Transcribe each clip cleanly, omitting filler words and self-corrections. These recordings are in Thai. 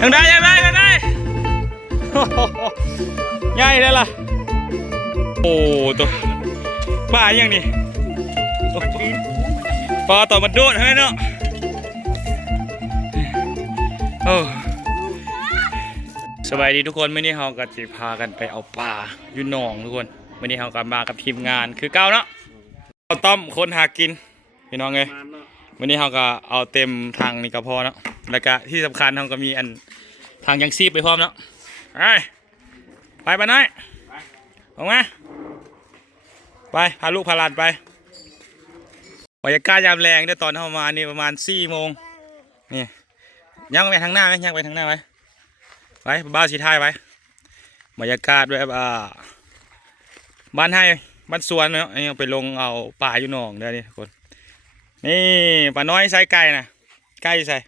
ยังได้ยังได้ยังได้ใหญ่เลยล่ะโอ้ตัวปลาอย่างนี้ปลาต่อมันโดดให้เนาะโอ้สบายดีทุกคนไม่ได้เฮาก็จะพากันไปเอาปลาอยู่หนองทุกคนไม่ได้เฮากันมากับทีมงานคือเก้าเนาะเอาต้มคนหากินพี่น้องเลยวันนี้เฮาก็เอาเต็มทางนี่ก็พอเนาะแล้วก็ที่สำคัญเฮาก็มีอันทางยังซีบไปพร้อมเนาะไปน้อยออกมาไปพาลูกพาหลานไปบรรยากาศยามแรงได้ตอนเข้ามานี่ประมาณ4 โมงนี่ย่างไปทางหน้าไหมย่างไปทางหน้าไว้บ้านสีไทยไว้บรรยากาศด้วยบ้านให้บ้านสวนเนาะนี่ไปลงเอาป่าอยู่หนองเด้อนี่คนนี่ป่าน้อยใส่ไก่นะไก่ใส่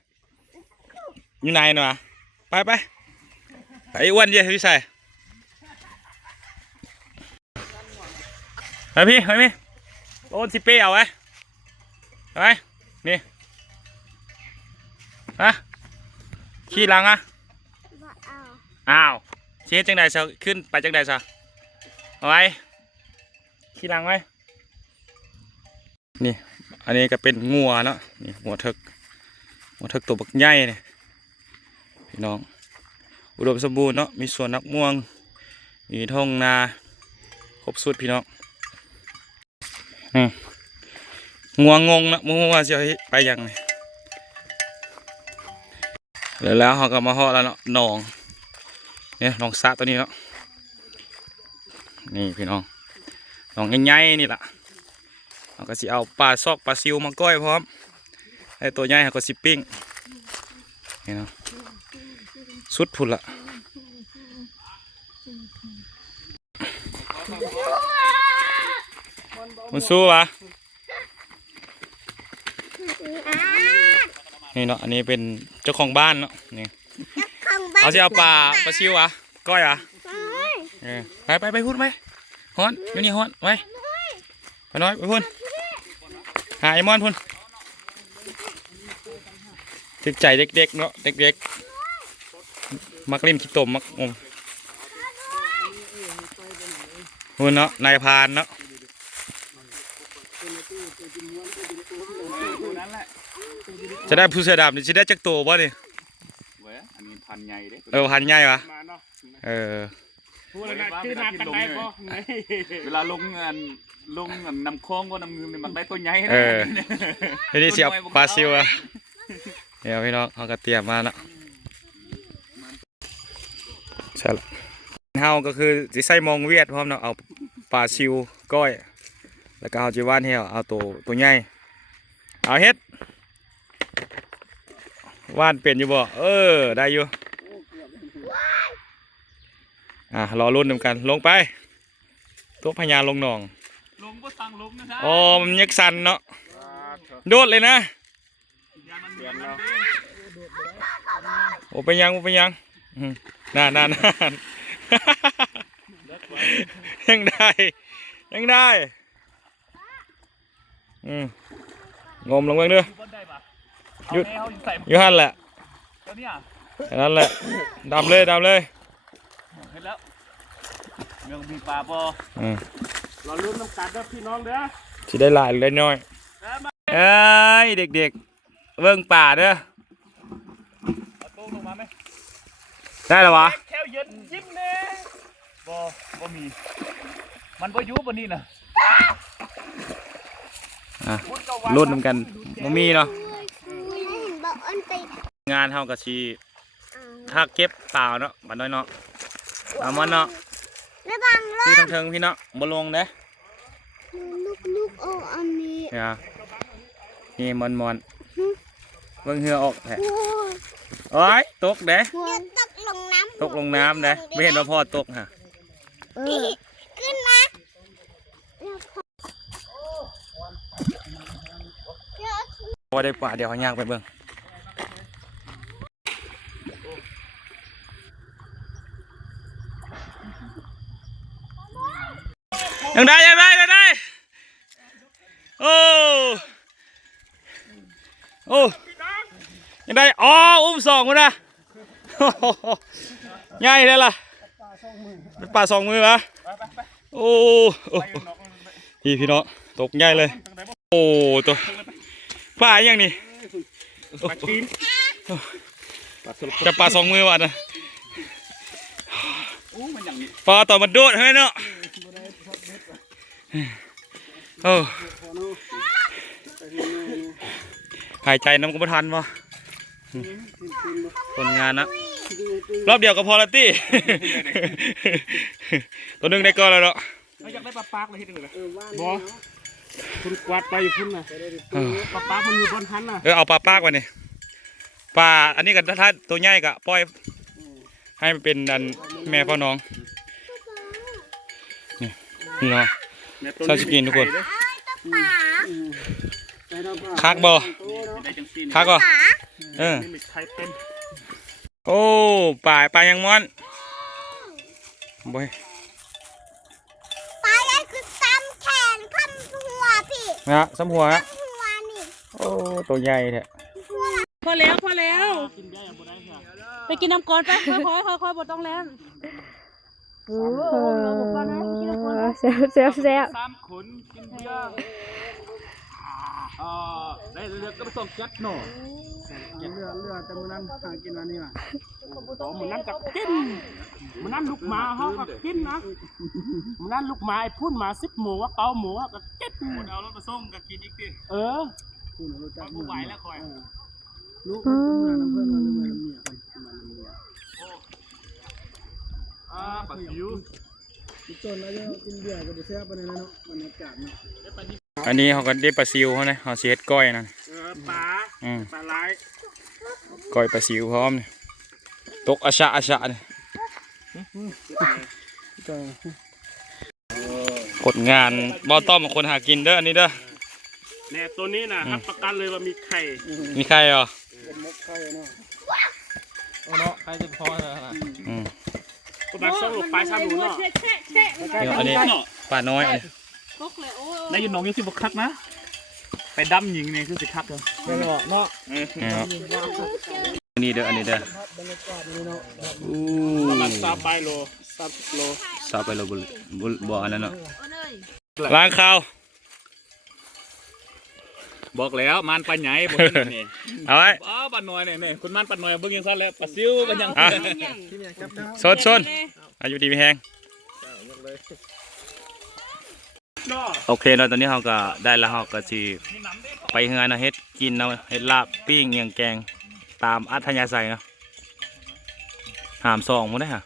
อยู่ไหนเนาะไปไอ้อ้วนเยอะพี่ใส่ไปพี่โอนสิเป้เอาไว้นี่ขี้หลังอ้าวเชี่ยจังใดซะขึ้นไปจังใดซะเอาไว้ขี้หลังไว้นี่อันนี้ก็เป็นงัวเนาะนี่งัวเถิกตัวบักใหญ่เนี่ยพี่น้องอุดมสมบูรณ์เนาะมีสวนนักม่วงมีท้องนาครบสุดพี่น้องงัวงงนะมึงว่าจะไปยังไงแล้วเขาก็มาห่อแล้วเนาะหนองเนี่ยหนองสระตัวนี้เนาะนี่พี่น้องหนองใหญ่ๆนี่แหละเราก็สิเอาปลาซอกปลาซิวมาก้อยพร้อมไอ้ตัวใหญ่เขาก็สิปิ้งนี่เนาะสุดพุ่นละมันสู้วะนี่เนาะอันนี้เป็นเจ้าของบ้านเนาะนี่เอาสิเอาปลาซิวก้อยไปพูดไหมฮอนอยู่นี่ฮอนไปน้อยไปพูดหาไอ้มอนพูดติดใจเด็กๆเนาะเด็กๆมักเล่นขี้ตมมักงมพูดเนาะนายพานเนาะจะได้ผู้เสือดำนี่จะได้จักโตบ่เนี่ยอันนี้พันใหญ่เด้พันใหญ่ปะเวลาลงนำคลองก็นำเงินมันได้ตัวใหญ่ทีนี้เสียบปลาซิวเดี๋ยวพี่น้องเอากระเทียมมาแล้วใช่ละเฮาก็คือจะใส่มองเวียดพร้อมเนาะเอาปลาซิวก้อยแล้วก็เอาจีว่านเหี่ยวเอาตัวใหญ่เอาเฮ็ดว่านเปลี่ยนอยู่บ่ได้อยู่รอรุ่นกันลงไปตัวพญาลงหนองลงก็สั่งลงนะครัมันยักสันเนาะโดดเลยนะโอ้ไปยังน่ายังได้งมลงไปเด้ออยู่หันแหละนั่นแหละดำเลยเห็นแล้วยังมีปลาปอเราลุ้นน้ำกัดเด้อพี่น้องเด้อที่ได้หลายเลยน้อยเด็กๆเบิ่งป่าเด้อตู้ลงมาไหมได้หรอวะแค่เย็นยิ้มเน่บ่มีมันบ่ยุบวันนี้นะรุ่นเหมือนกันบ่มีเนาะงานเท่ากับชีถ้าเก็บเปล่าเนาะบัดน้อยเนาะมันเนาะพี่ทั้งเทิงพี่เนาะบ่ลงเด้ลูกโอ้อันนี้นี่มอนเบิ่งเหือออกแท้โอ้ยตกเด้ตกลงน้ำเด้ไม่เห็นว่าพ่อตกฮะขึ้นมาพอได้ป่าเดี๋ยวเขาย่างไปเบิ่งยังได้โอ้ยังได้อุ้ม2คนนะ ใหญ่เลยล่ะเป็นปลาสองมือวะโอ้พี่น้องตกใหญ่เลยโอ้ตัวปลาอย่างนี้ ปลาจีน จะปลาสองมือวะนะ โอ้มันอย่างนี้ ปลาต่อมันโดดให้เนาะโอ้หายใจน้ำก็ไม่ทันวะผลงานนะรอบเดียวก็พอละตี้ ตัวหนึงได้ก่อนแล้วเนาะ เราอยากได้ปลาปากเลยที่หนึ่งเลยบอคุณกวาดไปอยู่พุ่นนะปลาปากมันอยู่บนหันน่ะ เอาปลาปากไว้นี่ปลาอันนี้กับถ้าตัวใหญ่ก็ปล่อยให้มันเป็นดันแม่พ่อน้องนี่เนาะ ชาวสกินทุกคน คักบ่คักบ่เออ นี่มีไข่เต็ม โอ้ปลายังม้อนบ่ย ปลาได้คือซ้ำแขนข้ามหัวพี่ นะสำหัวฮะ หัวนี่ โอ้ตัวใหญ่แท้ พอแล้วพอแล้ว กินได้ยังบ่ได้ค่ะ ไปกินน้ำก้อนไปค่อยๆบดต้องแล้วโอ้โหเราบอกว่านะกินน้ำก้อน แซ่บแซ่บแซ่บ สามขนกินเบียร์ได้เลือกก็ไปส่งจัดหน่อเรือแต่มื้อนั้นหากินวันนี้ว่ะต่อมื้อนั้นก็กินมื้อนั้นลูกหมาเฮาก็กินนะมื้อนั้นลูกหมาไอ้พุ่นหมา10หมูว่า9หมูก็กินเอารถมาส่งก็กินอีกติคุณรู้จักบ่ไหวแล้วคอยลูกเพื่อนเพื่อนมันเมียกันมันเมียปลาซิว อันนี้เขาก็ได้ปลาซิวเขาเนี่ยเขาสิเฮ็ดก้อยนั่น ปลาปลาไหล ก้อยปลาซิวพร้อมนี่ตกอาชะนี่กดงานบ่ต้อมคนหากินเด้ออันนี้เด้อ แน่ตัวนี้นะรับประกันเลยว่ามีไข่ มีใครเหรอ เนาะไข่จะพอแล้ว อืม ประมาณ2 โลปลาย3 โลเนาะ เดี๋ยวอันนี้ปลาน้อยอันนี้ ในยินน้องยังสิบคักนะไปดำหญิงเนี่ยคือสิคักเลยเนาะ นะครับอันนี้เด้ออันนี้เด้ออู้ ประมาณ3 โล30 โล ซาไปเลยบ่อันนั้นเนาะล้างข้าว บอกแล้วมันปลาใหญ่บ่นี่ เอาไว้ ปลาน้อยเนี่ยคุณมันปลาน้อยเบิ่งยังซั่นแล้วปลาซิวมันยัง อ่ะสนอายุดีไม่แห้งโอเคเนาะตอนนี้เราก็ได้แล้วเราก็สิไปเฮือนเนาะเฮ็ดกินเนาะเฮ็ดลาบปิ้งเงียงแกงตามอัธยาศัยเนาะหามซองหมดเลยฮะ